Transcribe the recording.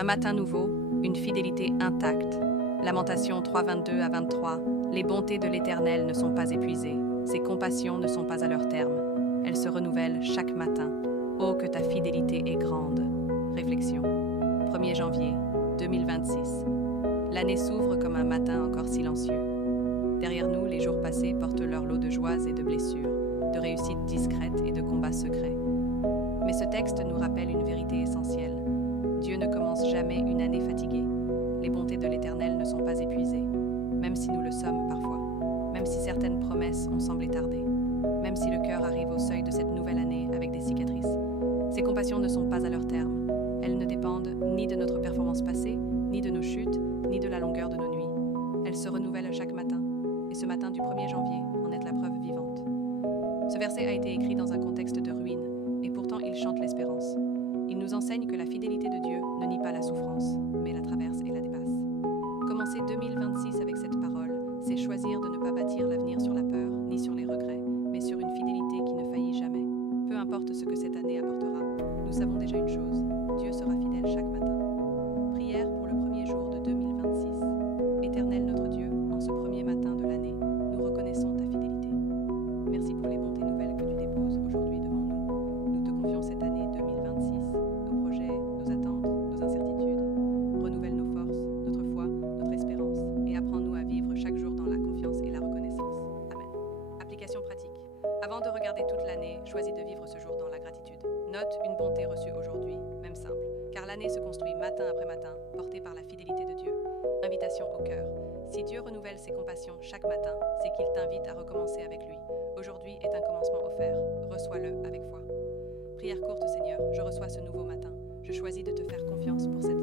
Un matin nouveau, une fidélité intacte. Lamentation 3, 22 à 23. Les bontés de l'Éternel ne sont pas épuisées, ses compassions ne sont pas à leur terme. Elles se renouvellent chaque matin. Oh, que ta fidélité est grande. Réflexion. 1er janvier 2026. L'année s'ouvre comme un matin encore silencieux. Derrière nous, les jours passés portent leur lot de joies et de blessures, de réussites discrètes et de combats secrets. Mais ce texte nous rappelle une vérité essentielle. Dieu ne commence jamais une année fatiguée. Les bontés de l'Éternel ne sont pas épuisées, même si nous le sommes parfois, même si certaines promesses ont semblé tarder, même si le cœur arrive au seuil de cette nouvelle année avec des cicatrices. Ces compassions ne sont pas à leur terme. Elles ne dépendent ni de notre performance passée, ni de nos chutes, ni de la longueur de nos nuits. Elles se renouvellent chaque matin, et ce matin du 1er janvier en est la preuve vivante. Ce verset a été écrit dans un contexte de ruine, et pourtant il chante l'espérance. Il nous enseigne que la fidélité de Dieu ne nie pas la souffrance, mais la traverse et la dépasse. Commencer 2026 avec cette parole, c'est choisir de ne pas bâtir l'avenir sur la peur, ni sur les regrets, mais sur une fidélité qui ne faillit jamais. Peu importe ce que cette année apportera, nous savons déjà une chose, Dieu sera fidèle chaque matin. Prière pour le premier jour de 2026. Éternel notre Dieu, en ce premier matin de l'année, nous reconnaissons ta fidélité. Merci pour les bontés nouvelles que tu déposes aujourd'hui devant nous. Nous te confions cette année 2026, nos projets, nos attentes, nos incertitudes. Renouvelle nos forces, notre foi, notre espérance, et apprends-nous à vivre chaque jour dans la confiance et la reconnaissance. Amen. Application pratique. Avant de regarder toute l'année, choisis de vivre ce jour dans la gratitude. Note une bonté reçue aujourd'hui, même simple, car l'année se construit matin après matin, portée par la fidélité de Dieu. Invitation au cœur. Si Dieu renouvelle ses compassions chaque matin, c'est qu'il t'invite à recommencer avec lui. Aujourd'hui est un commencement offert. Reçois-le avec foi. Prière courte, Seigneur, je reçois ce nouveau matin. Je choisis de te faire confiance pour cette